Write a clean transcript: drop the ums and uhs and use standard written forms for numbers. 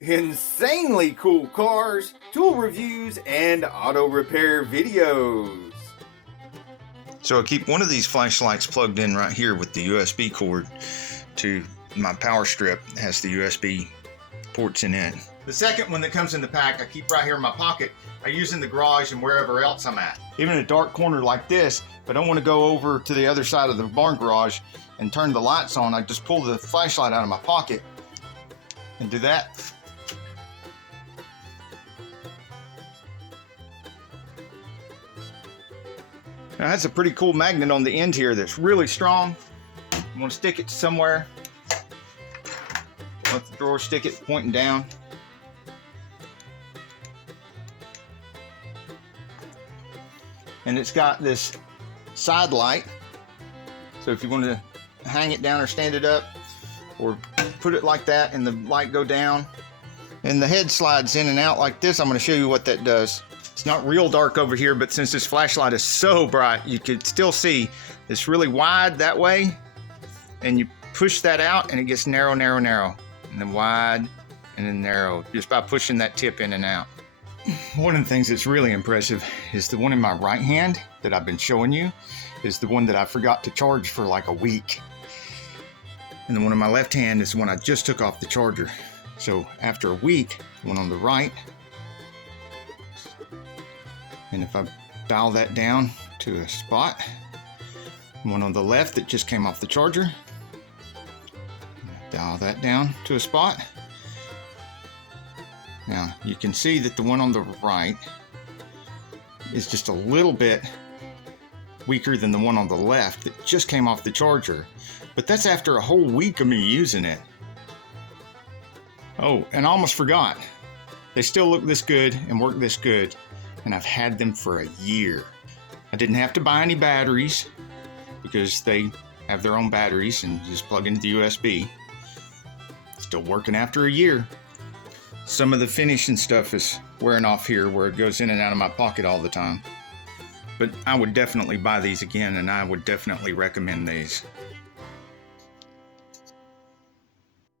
insanely cool cars, tool reviews, and auto repair videos. So I keep one of these flashlights plugged in right here with the USB cord to my power strip. It has the USB ports in it. The second one that comes in the pack I keep right here in my pocket. I use in the garage and wherever else I'm at. Even in a dark corner like this, if I don't want to go over to the other side of the barn garage and turn the lights on, I just pull the flashlight out of my pocket and do that. Now it has a pretty cool magnet on the end here that's really strong. I'm going to stick it somewhere. Let the drawer stick it pointing down. And it's got this side light. So if you want to hang it down or stand it up or put it like that and the light go down and the head slides in and out like this, I'm going to show you what that does. It's not real dark over here, but since this flashlight is so bright, you could still see it's really wide that way. And you push that out and it gets narrow, narrow, narrow. And then wide and then narrow, just by pushing that tip in and out. One of the things that's really impressive is the one in my right hand that I've been showing you is the one that I forgot to charge for like a week. And the one in my left hand is the one I just took off the charger. So after a week, the one on the right, and if I dial that down to a spot, one on the left that just came off the charger, dial that down to a spot. Now you can see that the one on the right is just a little bit weaker than the one on the left that just came off the charger, but that's after a whole week of me using it. Oh, and I almost forgot, they still look this good and work this good, and I've had them for a year. I didn't have to buy any batteries because they have their own batteries and just plug into the USB. Still working after a year. Some of the finishing stuff is wearing off here where it goes in and out of my pocket all the time. But I would definitely buy these again, and I would definitely recommend these.